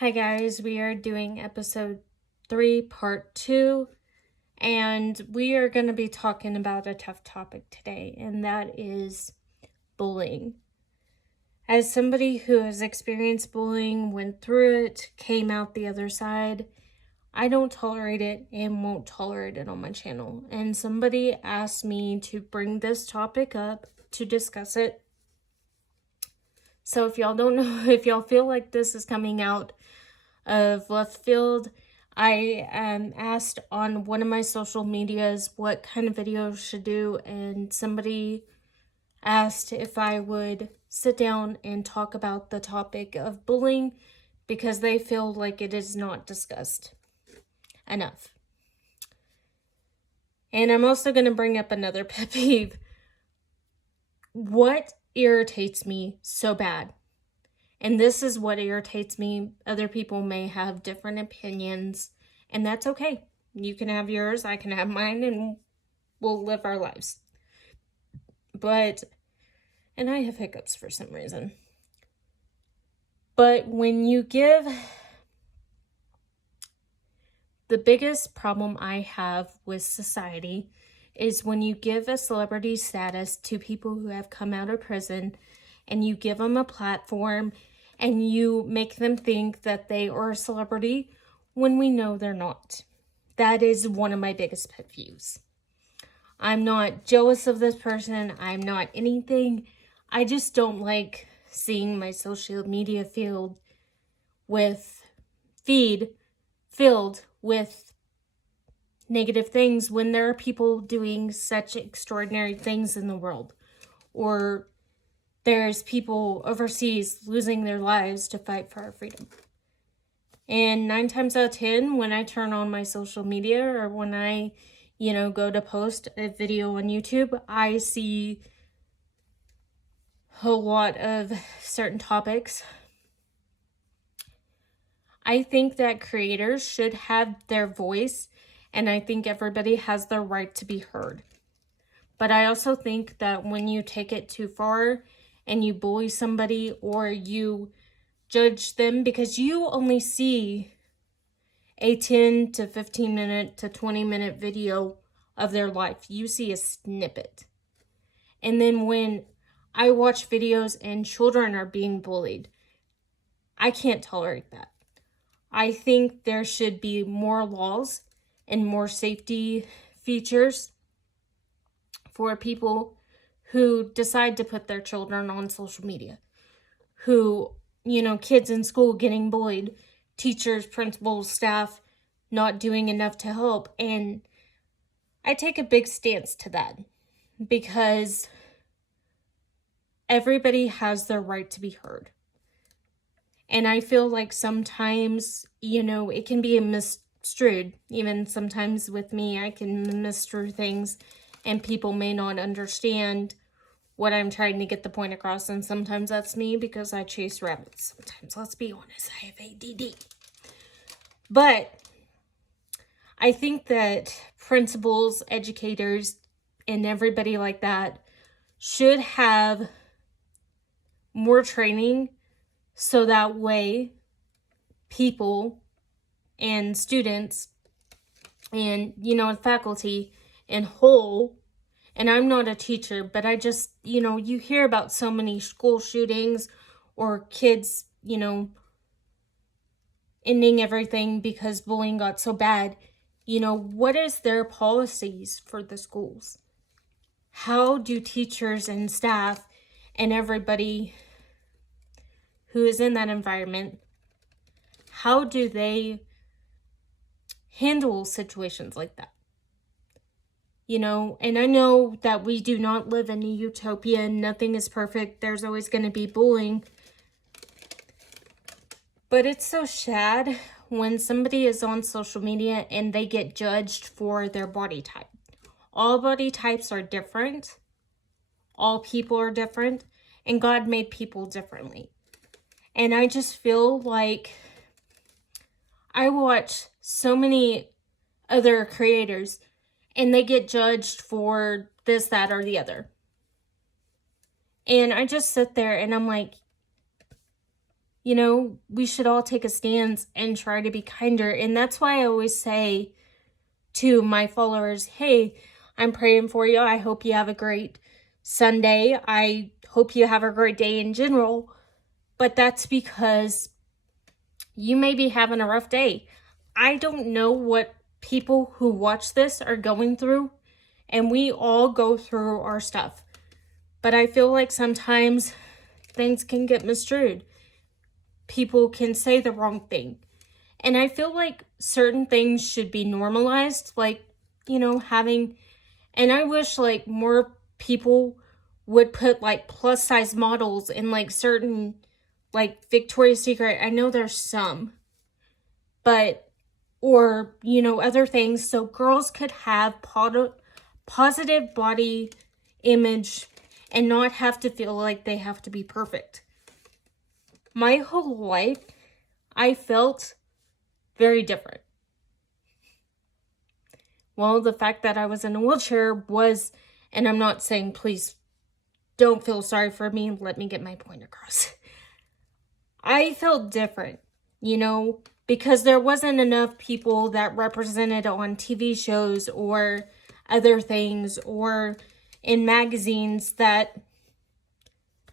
Hi guys, we are doing episode 3, part 2, and we are going to be talking about a tough topic today, and that is bullying. As somebody who has experienced bullying, went through it, came out the other side, I don't tolerate it and won't tolerate it on my channel. And somebody asked me to bring this topic up to discuss it. So if y'all don't know, if y'all feel like this is coming out of left field, I asked on one of my social medias what kind of videos should do, and somebody asked if I would sit down and talk about the topic of bullying because they feel like it is not discussed enough. And I'm also going to bring up another pet peeve. What irritates me so bad, and this is what irritates me. Other people may have different opinions, and that's okay. You can have yours, I can have mine, and we'll live our lives. And I have hiccups for some reason. But when you give, the biggest problem I have with society is when you give a celebrity status to people who have come out of prison, and you give them a platform and you make them think that they are a celebrity when we know they're not. That is one of my biggest pet peeves. I'm not jealous of this person. I'm not anything. I just don't like seeing my social media feed filled with negative things when there are people doing such extraordinary things in the world, or there's people overseas losing their lives to fight for our freedom. And 9 times out of 10, when I turn on my social media or when I, go to post a video on YouTube, I see a lot of certain topics. I think that creators should have their voice, and I think everybody has the right to be heard. But I also think that when you take it too far and you bully somebody or you judge them because you only see a 10 to 15 minute to 20-minute video of their life. You see a snippet. And then when I watch videos and children are being bullied, I can't tolerate that. I think there should be more laws and more safety features for people who decide to put their children on social media, who, kids in school getting bullied, teachers, principals, staff not doing enough to help. And I take a big stance to that because everybody has their right to be heard. And I feel like sometimes, it can be misconstrued. Even sometimes with me, I can misconstrue things and people may not understand what I'm trying to get the point across. And sometimes that's me because I chase rabbits. Sometimes, let's be honest, I have ADD. But I think that principals, educators, and everybody like that should have more training so that way people and students and, faculty in whole, and I'm not a teacher, but I just, you hear about so many school shootings or kids, ending everything because bullying got so bad. What is their policies for the schools? How do teachers and staff and everybody who is in that environment, how do they handle situations like that? And I know that we do not live in a utopia and nothing is perfect. There's always going to be bullying. But it's so sad when somebody is on social media and they get judged for their body type. All body types are different. All people are different. And God made people differently. And I just feel like I watch so many other creators and they get judged for this, that, or the other. And I just sit there and I'm like, you know, we should all take a stance and try to be kinder. And that's why I always say to my followers, hey, I'm praying for you. I hope you have a great Sunday. I hope you have a great day in general. But that's because you may be having a rough day. I don't know what people who watch this are going through, and we all go through our stuff. But I feel like sometimes things can get misconstrued. People can say the wrong thing. And I feel like certain things should be normalized, like, you know, having, and I wish like more people would put like plus size models in like certain, like Victoria's Secret. I know there's some, but, or, you know, other things, so girls could have positive body image and not have to feel like they have to be perfect. My whole life, I felt very different. Well, the fact that I was in a wheelchair was, and I'm not saying please don't feel sorry for me, let me get my point across. I felt different, you know, because there wasn't enough people that represented on TV shows or other things or in magazines that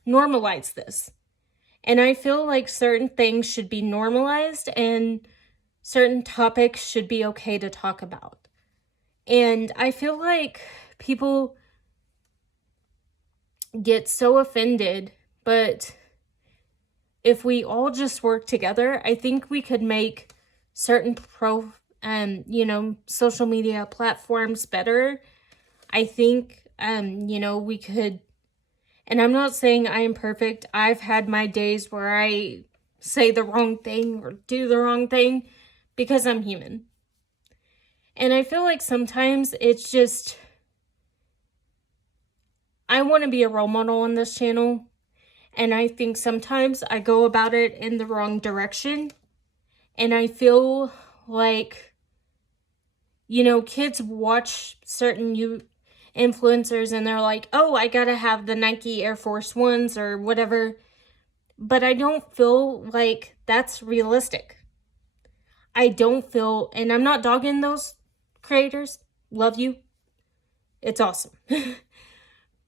normalize this. And I feel like certain things should be normalized and certain topics should be okay to talk about. And I feel like people get so offended, but if we all just work together, I think we could make certain you know, social media platforms better. I think, you know, we could, and I'm not saying I am perfect. I've had my days where I say the wrong thing or do the wrong thing because I'm human. And I feel like sometimes it's just, I want to be a role model on this channel. And I think sometimes I go about it in the wrong direction. And I feel like, you know, kids watch certain influencers and they're like, oh, I gotta have the Nike Air Force Ones or whatever. But I don't feel like that's realistic. I don't feel, and I'm not dogging those creators. Love you. It's awesome.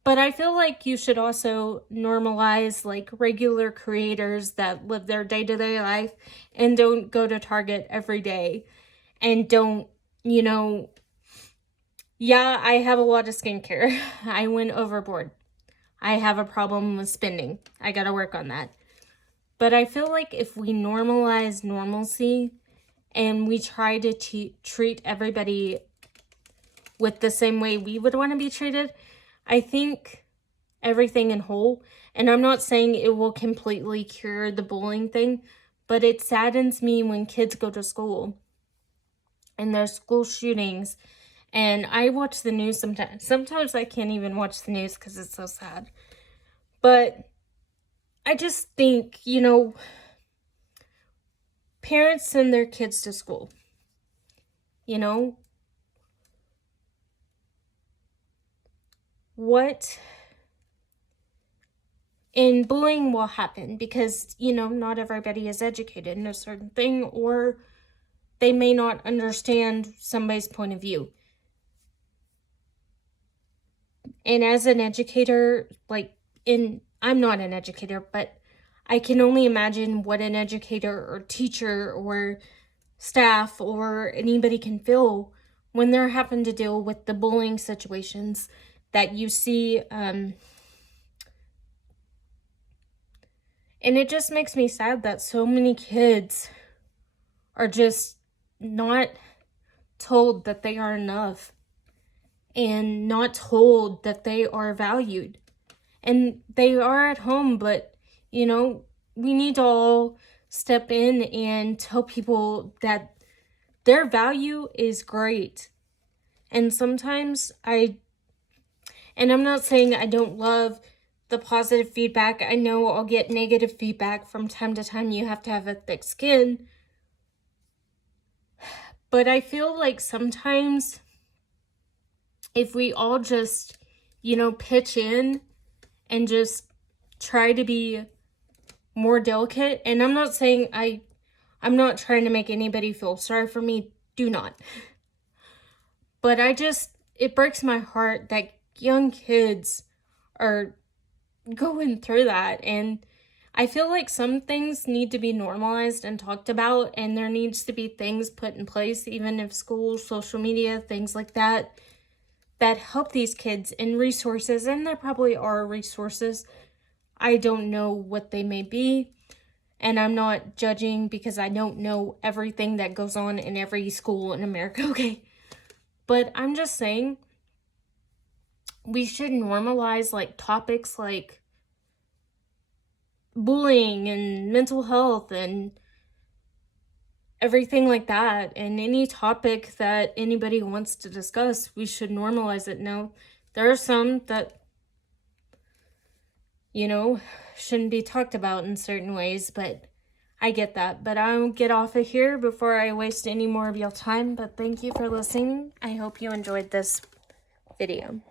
But I feel like you should also normalize like regular creators that live their day-to-day life and don't go to Target every day and don't, you know, yeah, I have a lot of skincare. I went overboard. I have a problem with spending. I gotta work on that. But I feel like if we normalize normalcy and we try to treat everybody with the same way we would want to be treated, I think everything in whole, and I'm not saying it will completely cure the bullying thing, but it saddens me when kids go to school and there's school shootings, and I watch the news sometimes. Sometimes I can't even watch the news because it's so sad. But I just think, you know, parents send their kids to school, you know, and bullying will happen because, you know, not everybody is educated in a certain thing, or they may not understand somebody's point of view. And as an educator, like, I'm not an educator, but I can only imagine what an educator or teacher or staff or anybody can feel when they're having to deal with the bullying situations that you see. And it just makes me sad that so many kids are just not told that they are enough and not told that they are valued. And they are at home, but, you know, we need to all step in and tell people that their value is great. And sometimes and I'm not saying I don't love the positive feedback. I know I'll get negative feedback from time to time. You have to have a thick skin. But I feel like sometimes if we all just, you know, pitch in and just try to be more delicate. And I'm not saying I'm not trying to make anybody feel sorry for me. Do not. But it breaks my heart that young kids are going through that. And I feel like some things need to be normalized and talked about, and there needs to be things put in place, even if schools, social media, things like that help these kids, and resources. And there probably are resources. I don't know what they may be. And I'm not judging because I don't know everything that goes on in every school in America, okay? But I'm just saying we should normalize like topics like bullying and mental health and everything like that. And any topic that anybody wants to discuss, we should normalize it. Now, there are some that, shouldn't be talked about in certain ways, but I get that. But I'll get off of here before I waste any more of your time. But thank you for listening. I hope you enjoyed this video.